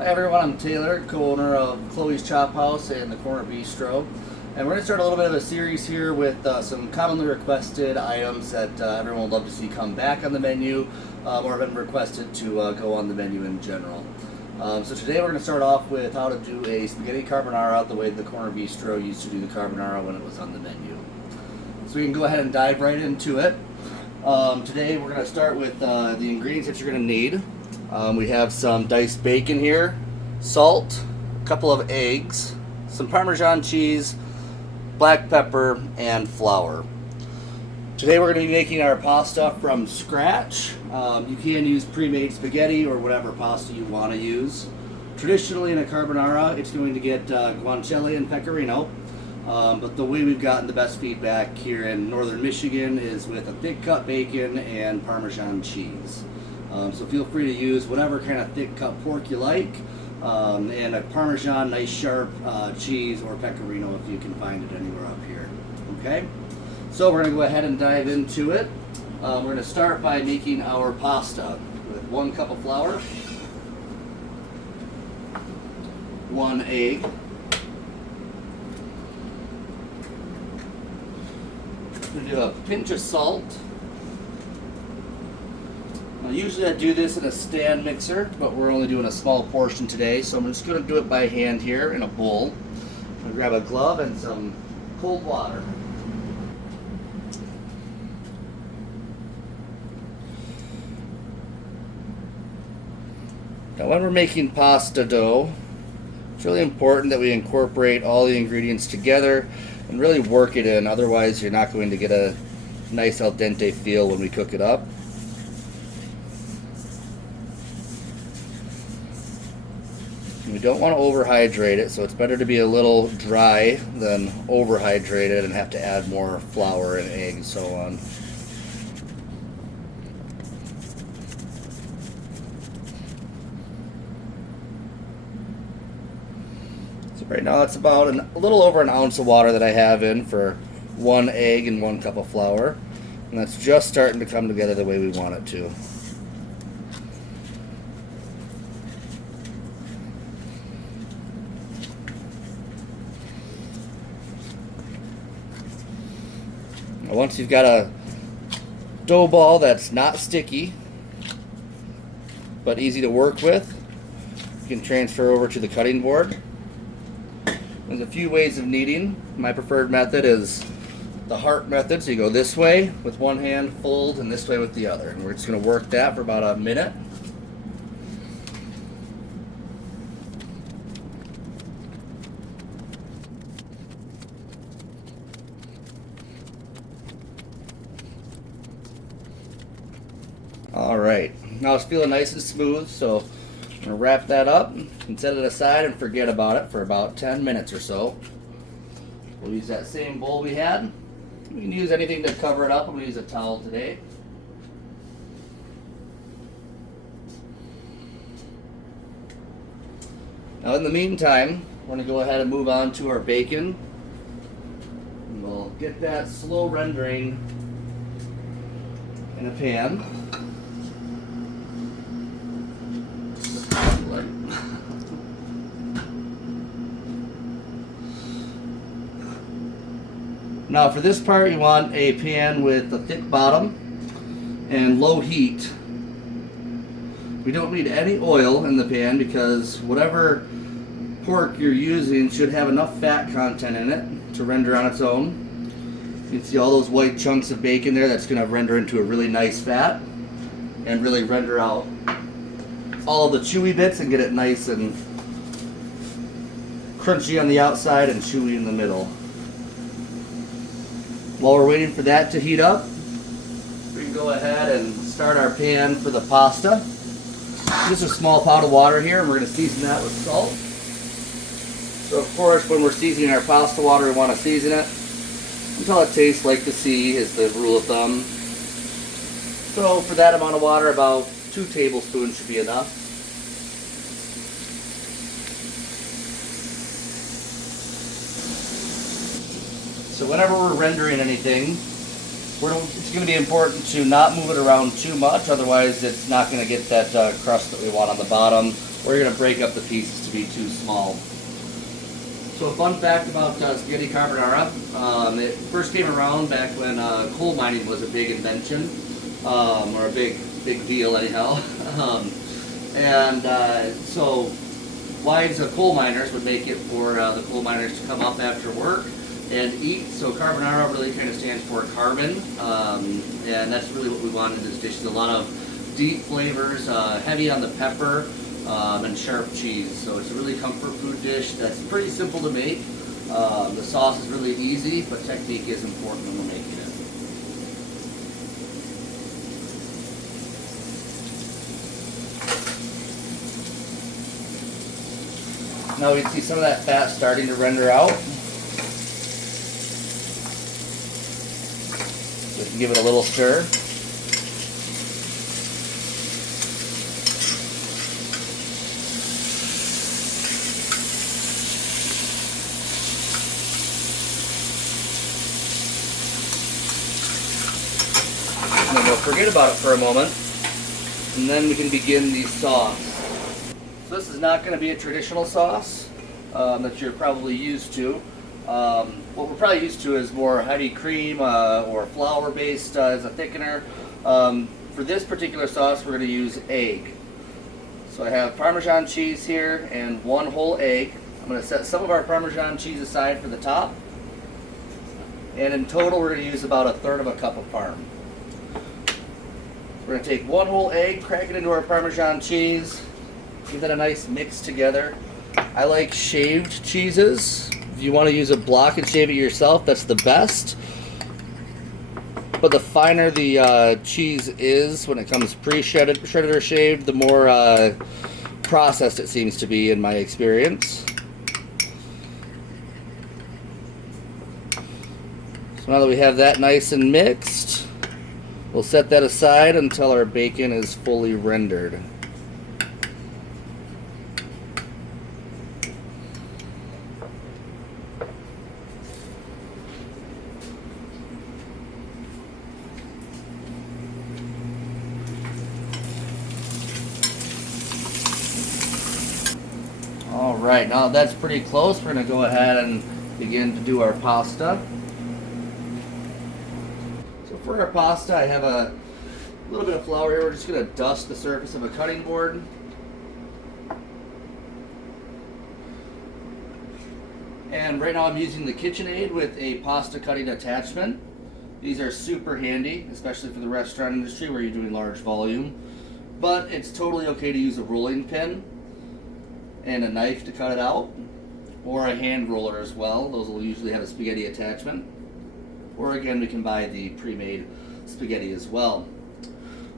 Hi everyone, I'm Taylor, co-owner of Chloe's Chop House and the Corner Bistro. And we're going to start a little bit of a series here with some commonly requested items that everyone would love to see come back on the menu or have been requested to go on the menu in general. So today we're going to start off with how to do a spaghetti carbonara the way the Corner Bistro used to do the carbonara when it was on the menu. So we can go ahead and dive right into it. Today we're going to start with the ingredients that you're going to need. We have some diced bacon here, salt, a couple of eggs, some Parmesan cheese, black pepper, and flour. Today we're going to be making our pasta from scratch. You can use pre-made spaghetti or whatever pasta you want to use. Traditionally in a carbonara, it's going to get guanciale and pecorino. But the way we've gotten the best feedback here in northern Michigan is with a thick cut bacon and Parmesan cheese. So feel free to use whatever kind of thick cut pork you like, and a Parmesan, nice sharp cheese or pecorino if you can find it anywhere up here. Okay, so we're going to go ahead and dive into it. We're going to start by making our pasta with 1 cup of flour, 1 egg, we're going to do a pinch of salt. Usually I do this in a stand mixer, but we're only doing a small portion today, so I'm just going to do it by hand here in a bowl. I'm going to grab a glove and some cold water. Now when we're making pasta dough, it's really important that we incorporate all the ingredients together and really work it in, otherwise you're not going to get a nice al dente feel when we cook it up. We don't want to overhydrate it, so it's better to be a little dry than overhydrated and have to add more flour and egg and so on. So right now it's about a little over an ounce of water that I have in for 1 egg and 1 cup of flour. And that's just starting to come together the way we want it to. Once you've got a dough ball that's not sticky but easy to work with, you can transfer over to the cutting board. There's a few ways of kneading. My preferred method is the heart method, so you go this way with one hand, fold, and this way with the other. And we're just going to work that for about a minute. Alright, now it's feeling nice and smooth, so I'm going to wrap that up and set it aside and forget about it for about 10 minutes or so. We'll use that same bowl we had. We can use anything to cover it up. I'm going to use a towel today. Now in the meantime, we're going to go ahead and move on to our bacon. And we'll get that slow rendering in a pan. Now for this part you want a pan with a thick bottom and low heat. We don't need any oil in the pan because whatever pork you're using should have enough fat content in it to render on its own. You can see all those white chunks of bacon there. That's going to render into a really nice fat and really render out all of the chewy bits and get it nice and crunchy on the outside and chewy in the middle. While we're waiting for that to heat up, we can go ahead and start our pan for the pasta. Just a small pot of water here, and we're going to season that with salt. So of course, when we're seasoning our pasta water, we want to season it until it tastes like the sea is the rule of thumb. So for that amount of water, about 2 tablespoons should be enough. So whenever we're rendering anything, it's going to be important to not move it around too much, otherwise it's not going to get that crust that we want on the bottom, or you're going to break up the pieces to be too small. So a fun fact about spaghetti carbonara, it first came around back when coal mining was a big invention, or a big deal anyhow. So wives of coal miners would make it for the coal miners to come up after work and eat. So carbonara really kind of stands for carbon, and that's really what we want in this dish. Is a lot of deep flavors, heavy on the pepper, and sharp cheese. So it's a really comfort food dish that's pretty simple to make. The sauce is really easy, but technique is important when we're making it. Now we can see some of that fat starting to render out. So we can give it a little stir. And then we'll forget about it for a moment, and then we can begin the sauce. So this is not going to be a traditional sauce that you're probably used to. What we're probably used to is more heavy cream or flour based as a thickener. For this particular sauce we're going to use egg. So I have Parmesan cheese here and 1 whole egg. I'm going to set some of our Parmesan cheese aside for the top. And in total we're going to use about 1/3 cup of Parm. We're going to take 1 whole egg, crack it into our Parmesan cheese. Give that a nice mix together. I like shaved cheeses. If you want to use a block and shave it yourself, that's the best. But the finer the cheese is when it comes pre-shredded or shaved, the more processed it seems to be in my experience. So now that we have that nice and mixed, we'll set that aside until our bacon is fully rendered. Alright, now that's pretty close, we're going to go ahead and begin to do our pasta. So for our pasta, I have a little bit of flour here. We're just going to dust the surface of a cutting board. And right now I'm using the KitchenAid with a pasta cutting attachment. These are super handy, especially for the restaurant industry where you're doing large volume. But it's totally okay to use a rolling pin and a knife to cut it out, or a hand roller as well. Those will usually have a spaghetti attachment. Or again, we can buy the pre-made spaghetti as well.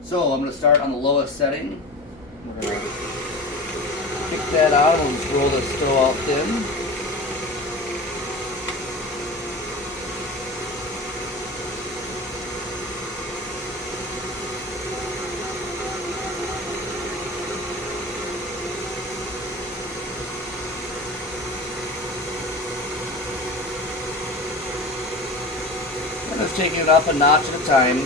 So I'm going to start on the lowest setting. We're going to pick that out and just roll this dough out thin. And just taking it up a notch at a time.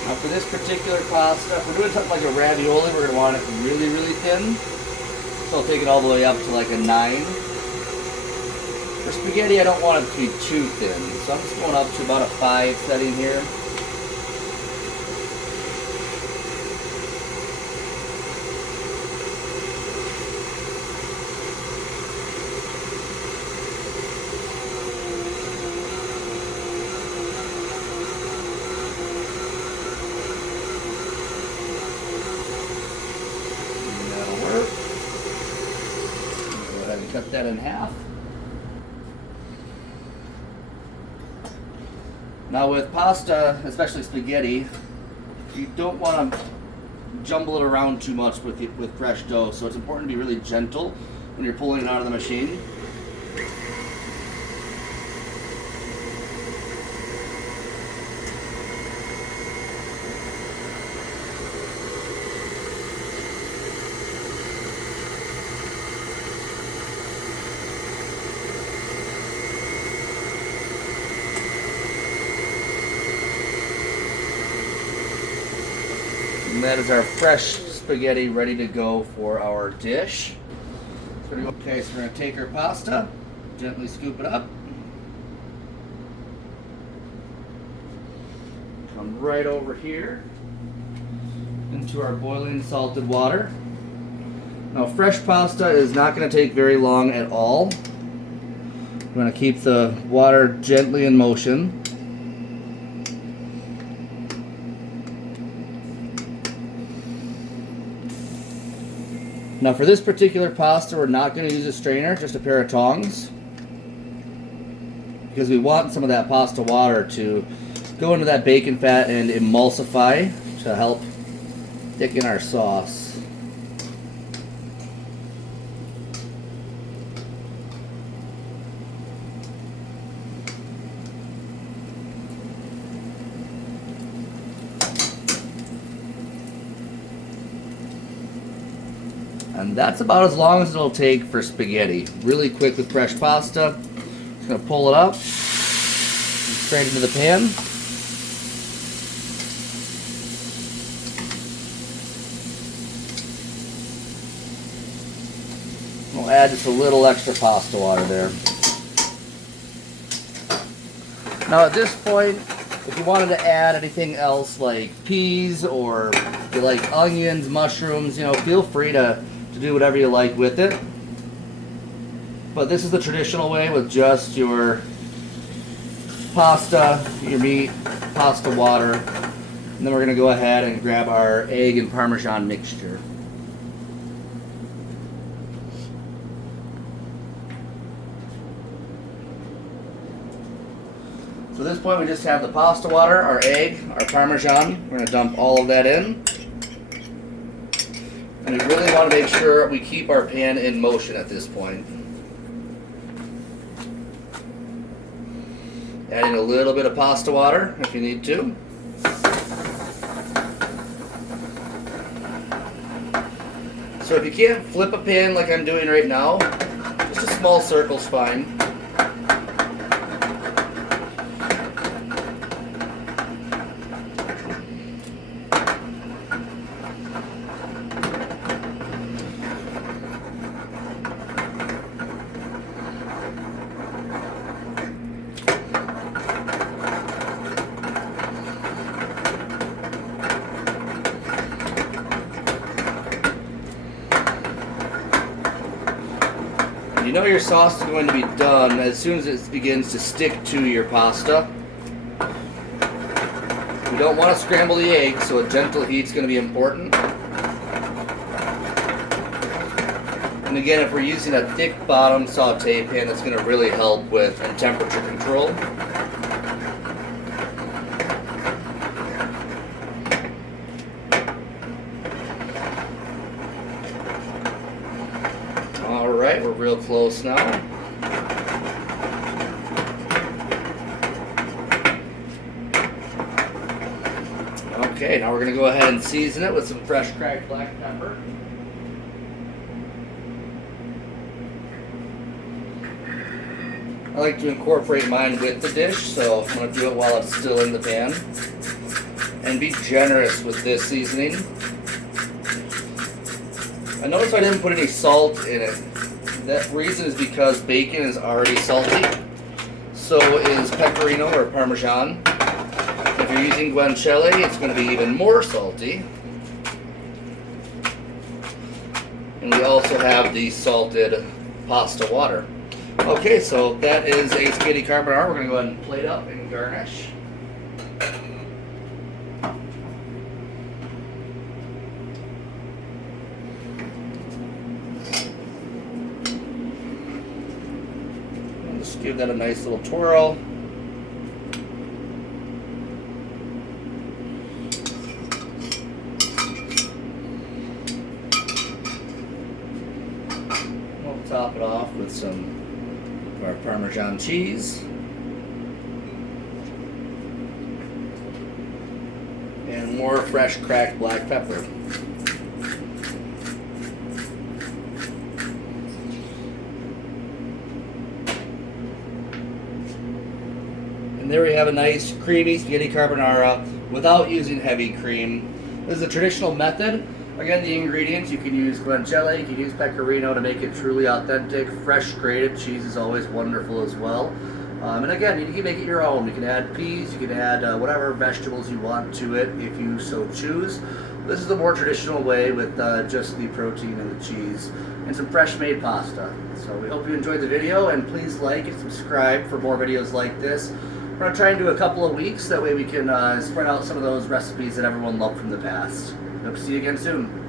Now for this particular pasta, if we're doing something like a ravioli, we're going to want it really, really thin. So I'll take it all the way up to like a 9. For spaghetti, I don't want it to be too thin. So I'm just going up to about a 5 setting here. Cut that in half. Now with pasta, especially spaghetti, you don't want to jumble it around too much with fresh dough, so it's important to be really gentle when you're pulling it out of the machine. And that is our fresh spaghetti ready to go for our dish. Okay, so we're going to take our pasta, gently scoop it up. Come right over here into our boiling salted water. Now, fresh pasta is not going to take very long at all. We're going to keep the water gently in motion. Now, for this particular pasta, we're not going to use a strainer, just a pair of tongs, because we want some of that pasta water to go into that bacon fat and emulsify to help thicken our sauce. And that's about as long as it'll take for spaghetti. Really quick with fresh pasta. Just gonna pull it up straight into the pan. We'll add just a little extra pasta water there. Now at this point, if you wanted to add anything else like peas or if you like onions, mushrooms, feel free to do whatever you like with it. But this is the traditional way with just your pasta, your meat, pasta water. And then we're going to go ahead and grab our egg and Parmesan mixture. So at this point we just have the pasta water, our egg, our Parmesan. We're going to dump all of that in. And we really want to make sure we keep our pan in motion at this point. Adding a little bit of pasta water if you need to. So if you can't flip a pan like I'm doing right now, just a small circle's fine. You know your sauce is going to be done as soon as it begins to stick to your pasta. We don't want to scramble the egg, so a gentle heat is going to be important. And again, if we're using a thick bottom saute pan, that's going to really help with temperature control. Alright, we're real close now. Okay, now we're going to go ahead and season it with some fresh cracked black pepper. I like to incorporate mine with the dish, so I'm going to do it while it's still in the pan. And be generous with this seasoning. I noticed I didn't put any salt in it. That reason is because bacon is already salty. So is pecorino or Parmesan. If you're using guanciale, it's going to be even more salty. And we also have the salted pasta water. Okay, so that is a spaghetti carbonara. We're going to go ahead and plate up and garnish. Just give that a nice little twirl. We'll top it off with some of our Parmesan cheese. And more fresh cracked black pepper. And there we have a nice creamy spaghetti carbonara without using heavy cream. This is a traditional method. Again, the ingredients, you can use guanciale, you can use pecorino to make it truly authentic. Fresh grated cheese is always wonderful as well. And again, you can make it your own. You can add peas, you can add whatever vegetables you want to it if you so choose. This is the more traditional way with just the protein and the cheese and some fresh made pasta. So we hope you enjoyed the video, and please like and subscribe for more videos like this. We're going to try and do a couple of weeks, that way we can spread out some of those recipes that everyone loved from the past. Hope to see you again soon.